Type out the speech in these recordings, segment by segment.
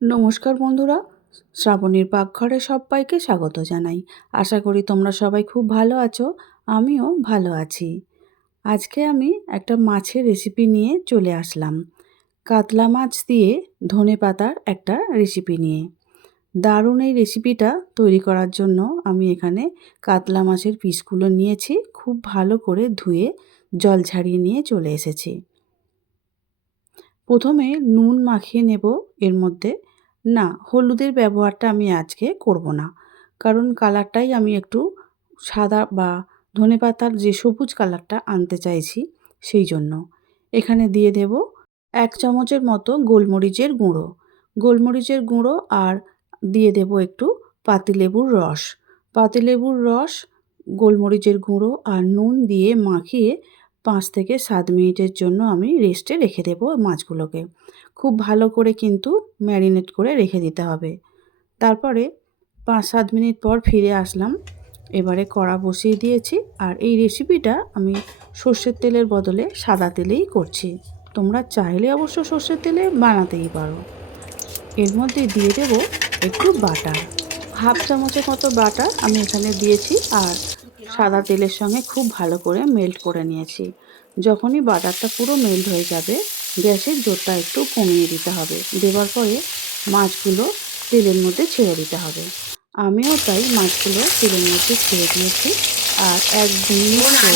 নমস্কার বন্ধুরা, শ্রাবণীর পাকঘরে সবাইকে স্বাগত জানাই। আশা করি তোমরা সবাই খুব ভালো আছো। আমিও ভালো আছি। আজকে আমি একটা মাছের রেসিপি নিয়ে চলে আসলাম। কাতলা মাছ দিয়ে ধনেপাতার একটা রেসিপি নিয়ে। দারুণ এই রেসিপিটা তৈরি করার জন্য আমি এখানে কাতলা মাছের পিসগুলো নিয়েছি, খুব ভালো করে ধুয়ে জল ঝারিয়ে নিয়ে চলে এসেছি। প্রথমে নুন মাখিয়ে নেব এর মধ্যে। না, হলুদের ব্যবহারটা আমি আজকে করব না, কারণ কালারটাই আমি একটু সাদা বা ধনেপাতার যে সবুজ কালারটা আনতে চাইছি, সেই জন্য এখানে দিয়ে দেব 1 চামচের মতো গোলমরিচের গুঁড়ো। গোলমরিচের গুঁড়ো আর দিয়ে দেব একটু পাতিলেবুর রস। পাতিলেবুর রস, গোলমরিচের গুঁড়ো আর নুন দিয়ে মাখিয়ে 5 থেকে 7 মিনিটের জন্য আমি রেস্টে রেখে দেবো মাছগুলোকে। খুব ভালো করে কিন্তু ম্যারিনেট করে রেখে দিতে হবে। তারপরে 5-7 মিনিট পর ফিরে আসলাম। এবারে কড়া বসিয়ে দিয়েছি, আর এই রেসিপিটা আমি সর্ষের তেলের বদলে সাদা তেলেই করছি। তোমরা চাইলে অবশ্য সর্ষের তেলে বানাতেই পারো। এর মধ্যে দিয়ে দেব একটু বাটার, 1/2 চামচের মতো বাটার আমি এখানে দিয়েছি, আর সাদা তেলের সঙ্গে খুব ভালো করে মেল্ট করে নিয়েছি। যখনই বাটারটা পুরো মেল্ট হয়ে যাবে, গ্যাসের জোরটা একটু কমিয়ে দিতে হবে। দেওয়ার পরে মাছগুলো তেলের মধ্যে ছেড়ে দিতে হবে। আমিও তাই মাছগুলো তেলের মধ্যে ছেড়ে দিয়েছি, আর 1-2 মিনিট পর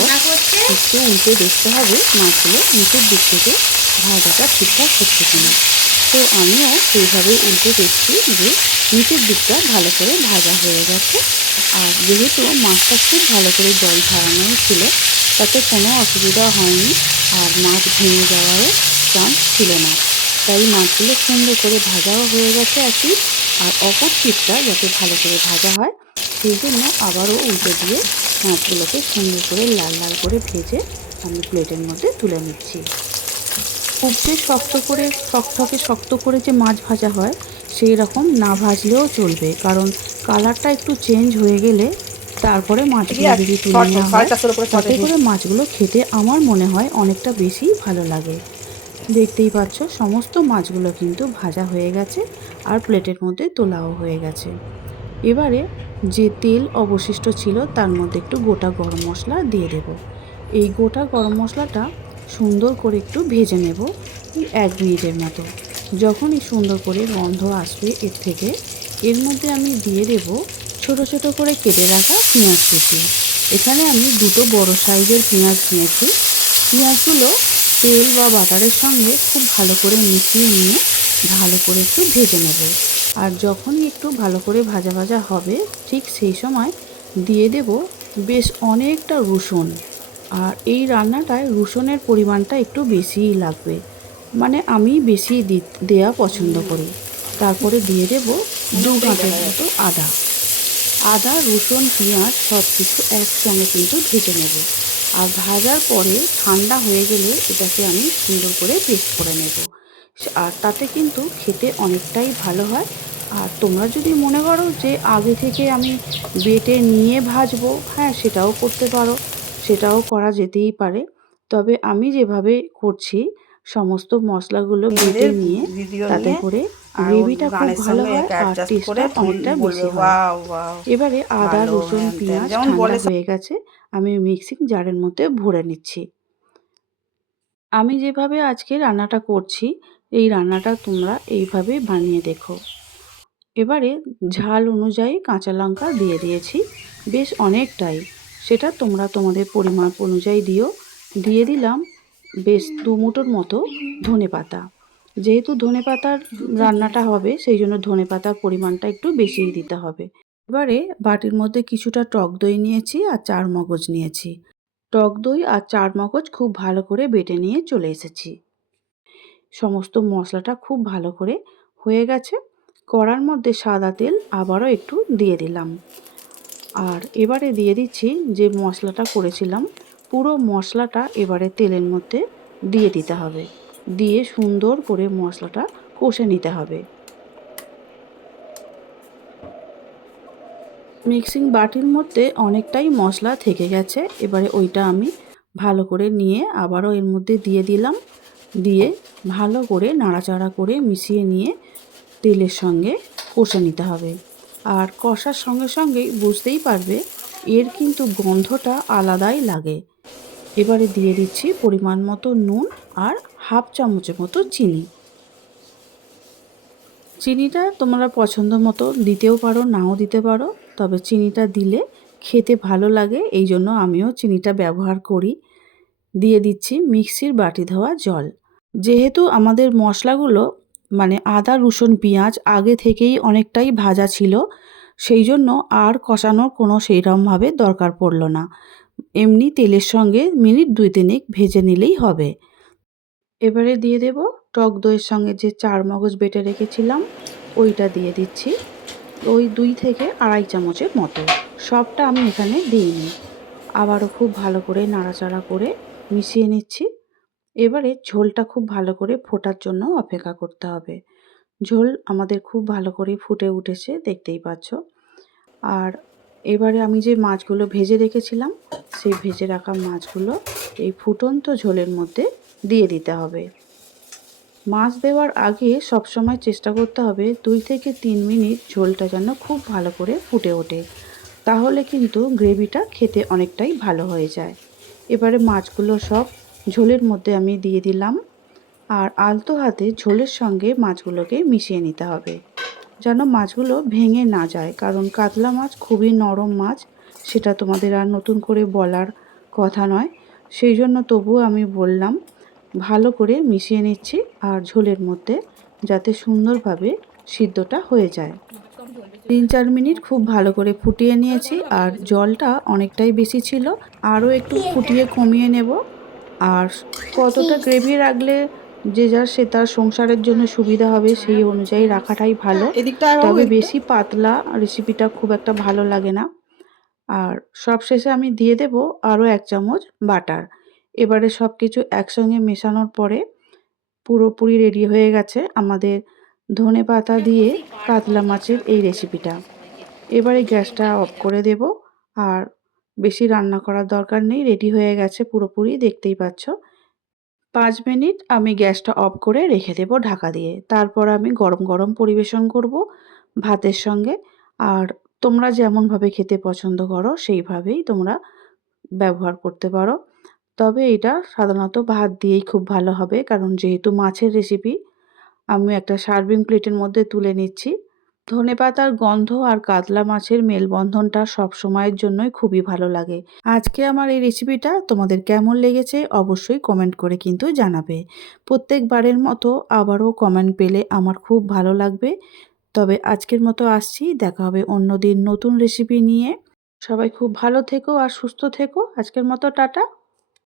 একটু উল্টে দেখতে হবে মাছগুলো নিচের দিক থেকে ভাজাটা ঠিকঠাক হচ্ছে কিনা। তো আমিও সেইভাবেই উল্টে দেখছি যে নিচের দিকটা ভালো করে ভাজা হয়ে গেছে। আর যেহেতু মাছটা খুব ভালো করে জল ঝরানোই ছিল, তাতে কোনো অসুবিধা হয়নি, আর মাছ ভেঙে যাওয়ারও চান্স ছিল না। তাই মাছগুলো সুন্দর করে ভাজাও হয়ে গেছে এক পিঠ, আর অপর পিঠটা যাতে ভালো করে ভাজা হয় সেই জন্য আবারও উল্টে দিয়ে মাছগুলোকে সুন্দর করে লাল লাল করে ভেজে আমি প্লেটের মধ্যে তুলে নিচ্ছি। খুব যে শক্ত করে যে মাছ ভাজা হয় সেই রকম না ভাজলেও চলবে, কারণ কালারটা একটু চেঞ্জ হয়ে গেলে তারপরে মাছগুলো যদি তুলে নেওয়া হয়, তাতে করে মাছগুলো খেতে আমার মনে হয় অনেকটা বেশি ভালো লাগে। দেখতেই পাচ্ছ সমস্ত মাছগুলো কিন্তু ভাজা হয়ে গেছে, আর প্লেটের মধ্যে তোলাও হয়ে গেছে। এবারে যে তেল অবশিষ্ট ছিল তার মধ্যে একটু গোটা গরম মশলা দিয়ে দেব। এই গোটা গরম মশলাটা সুন্দর করে একটু ভেজে নেব, 1 মিনিটের মতো। যখনই সুন্দর করে গন্ধ আসবে এর থেকে, এর মধ্যে আমি দিয়ে দেব ছোট ছোট করে কেটে রাখা পেঁয়াজ কুচি। এখানে আমি 2টো বড় সাইজের পেঁয়াজ নিয়েছি। পেঁয়াজগুলো তেল বা বাটারের সঙ্গে খুব ভালো করে মিশিয়ে নিয়ে ভালো করে একটু ভেজে নেব। আর যখনই একটু ভালো করে ভাজা ভাজা হবে, ঠিক সেই সময় দিয়ে দেব বেশ অনেকটা রসুন। আর এই রান্নাটায় রসুনের পরিমাণটা একটু বেশিই লাগবে, মানে আমি বেশি দেওয়া পছন্দ করি। তারপরে দিয়ে দেব 2 গাঁটের মতো আদা। আদা, রসুন, পেঁয়াজ সব কিছু একসঙ্গে কিন্তু ভেজে নেব। আর ভাজার পরে ঠান্ডা হয়ে গেলে এটাকে আমি সুন্দর করে পেস্ট করে নেব। আর তাতে কিন্তু খেতে অনেকটাই ভালো হয়। আর তোমরা যদি মনে করো যে আগে থেকে আমি বেটে নিয়ে ভাজবো, হ্যাঁ সেটাও করতে পারো, সেটাও করা যেতেই পারে। তবে আমি যেভাবে করছি, সমস্ত মশলাগুলো বেটে নিয়ে তাতে করে গ্রেভিটা খুব ভালো হয় আর টেস্টটা অনেকটা বেশি হয়। এবারে আদা, রসুন, পেঁয়াজ ঠান্ডা হয়ে গেছে, আমি মিক্সিং জারের মধ্যে ভরে নিচ্ছি। আমি যেভাবে আজকে রান্নাটা করছি, এই রান্নাটা তোমরা এইভাবে বানিয়ে দেখো। এবারে ঝাল অনুযায়ী কাঁচা লঙ্কা দিয়ে দিয়েছি, বেশ অনেকটাই, সেটা তোমরা তোমাদের পরিমাপ অনুযায়ী দিও। দিয়ে দিলাম বেশ 2 মুঠোর মতো ধনেপাতা। যেহেতু ধনেপাতার রান্নাটা হবে, সেই জন্য ধনেপাতার পরিমাণটা একটু বেশিই দিতে হবে। এবারে বাটির মধ্যে কিছুটা টক দই নিয়েছি আর 4 মগজ নিয়েছি। টক দই আর 4 মগজ খুব ভালো করে বেটে নিয়ে চলে এসেছি। সমস্ত মশলাটা খুব ভালো করে হয়ে গেছে। কড়ার মধ্যে সাদা তেল আবারও একটু দিয়ে দিলাম, আর এবারে দিয়ে দিচ্ছি যে মশলাটা করেছিলাম, পুরো মশলাটা এবারে তেলের মধ্যে দিয়ে দিতে হবে। দিয়ে সুন্দর করে মশলাটা কষে নিতে হবে। মিক্সিং বাটির মধ্যে অনেকটাই মশলা থেকে গেছে, এবারে ওইটা আমি ভালো করে নিয়ে আবারও এর মধ্যে দিয়ে দিলাম। দিয়ে ভালো করে নাড়াচাড়া করে মিশিয়ে নিয়ে তেলের সঙ্গে কষে নিতে হবে। আর কষার সঙ্গে সঙ্গেই বুঝতেই পারবে এর কিন্তু গন্ধটা আলাদাই লাগে। এবারে দিয়ে দিচ্ছি পরিমাণ মতো নুন আর হাফ চামচের মতো চিনি। চিনিটা তোমরা পছন্দ মতো দিতেও পারো, নাও দিতে পারো, তবে চিনিটা দিলে খেতে ভালো লাগে, এই জন্য আমিও চিনিটা ব্যবহার করি। দিয়ে দিচ্ছি মিক্সির বাটি ধোয়া জল। যেহেতু আমাদের মশলাগুলো মানে আদা রসুন পেঁয়াজ আগে থেকেই অনেকটাই ভাজা ছিল, সেই জন্য আর কষানোর কোনো সেইরকমভাবে দরকার পড়ল না। এমনি তেলের সঙ্গে মিনিট 2-3 ভেজে নিলেই হবে। এবারে দিয়ে দেব টক দইয়ের সঙ্গে যে 4 মগজ বেটে রেখেছিলাম ওইটা দিয়ে দিচ্ছি, ওই 2 থেকে আড়াই চামচের মতো। সবটা আমি এখানে দিইনি। আবারও খুব ভালো করে নাড়াচাড়া করে মিশিয়ে নিচ্ছি। এবারে ঝোলটা খুব ভালো করে ফোটার জন্য অপেক্ষা করতে হবে। ঝোল আমাদের খুব ভালো করে ফুটে উঠেছে, দেখতেই পাচ্ছ। আর এবারে আমি যে মাছগুলো ভেজে রেখেছিলাম সেই ভেজে রাখা মাছগুলো এই ফুটন্ত ঝোলের মধ্যে দিয়ে দিতে হবে। মাছ দেওয়ার আগে সবসময় চেষ্টা করতে হবে 2 থেকে 3 মিনিট ঝোলটা যেন খুব ভালো করে ফুটে ওঠে, তাহলে কিন্তু গ্রেভিটা খেতে অনেকটাই ভালো হয়ে যায়। এবারে মাছগুলো সব ঝোলের মধ্যে আমি দিয়ে দিলাম, আর আলতো হাতে ঝোলের সঙ্গে মাছগুলোকে মিশিয়ে নিতে হবে যেন মাছগুলো ভেঙে না যায়, কারণ কাতলা মাছ খুবই নরম মাছ, সেটা তোমাদের আর নতুন করে বলার কথা নয়, সেই জন্য তবুও আমি বললাম। ভালো করে মিশিয়ে নিচ্ছি আর ঝোলের মধ্যে যাতে সুন্দরভাবে সিদ্ধটা হয়ে যায়। 3-4 মিনিট খুব ভালো করে ফুটিয়ে নিয়েছি, আর জলটা অনেকটাই বেশি ছিল, আরও একটু ফুটিয়ে কমিয়ে নেব। আর কতটা গ্রেভি রাখলে যে যার সে তার সংসারের জন্য সুবিধা হবে সেই অনুযায়ী রাখাটাই ভালো, তবে বেশি পাতলা রেসিপিটা খুব একটা ভালো লাগে না। আর সবশেষে আমি দিয়ে দেব আরও 1 চামচ বাটার। এবারে সব কিছু একসঙ্গে মেশানোর পরে পুরোপুরি রেডি হয়ে গেছে আমাদের ধনেপাতা দিয়ে কাতলা মাছের এই রেসিপিটা। এবারে গ্যাসটা অফ করে দেব, আর বেশি রান্না করার দরকার নেই, রেডি হয়ে গেছে পুরোপুরি, দেখতেই পাচ্ছ। 5 মিনিট আমি গ্যাসটা অফ করে রেখে দেব ঢাকা দিয়ে। তারপর আমি গরম গরম পরিবেশন করব ভাতের সঙ্গে। আর তোমরা যেমনভাবে খেতে পছন্দ করো সেইভাবেই তোমরা ব্যবহার করতে পারো, তবে এটা সাধারণত ভাত দিয়েই খুব ভালো হবে, কারণ যেহেতু মাছের রেসিপি। আমি একটা সার্ভিং প্লেটের মধ্যে তুলে নিচ্ছি। ধনেপাতার গন্ধ আর কাতলা মাছের মেলবন্ধনটা সব সময়ের জন্যই খুবই ভালো লাগে। আজকে আমার এই রেসিপিটা তোমাদের কেমন লেগেছে অবশ্যই কমেন্ট করে কিন্তু জানাবে। প্রত্যেকবারের মতো আবারও কমেন্ট পেলে আমার খুব ভালো লাগবে। তবে আজকের মতো আসছি, দেখা হবে অন্য দিন নতুন রেসিপি নিয়ে। সবাই খুব ভালো থেকো আর সুস্থ থেকো। আজকের মতো টাটা।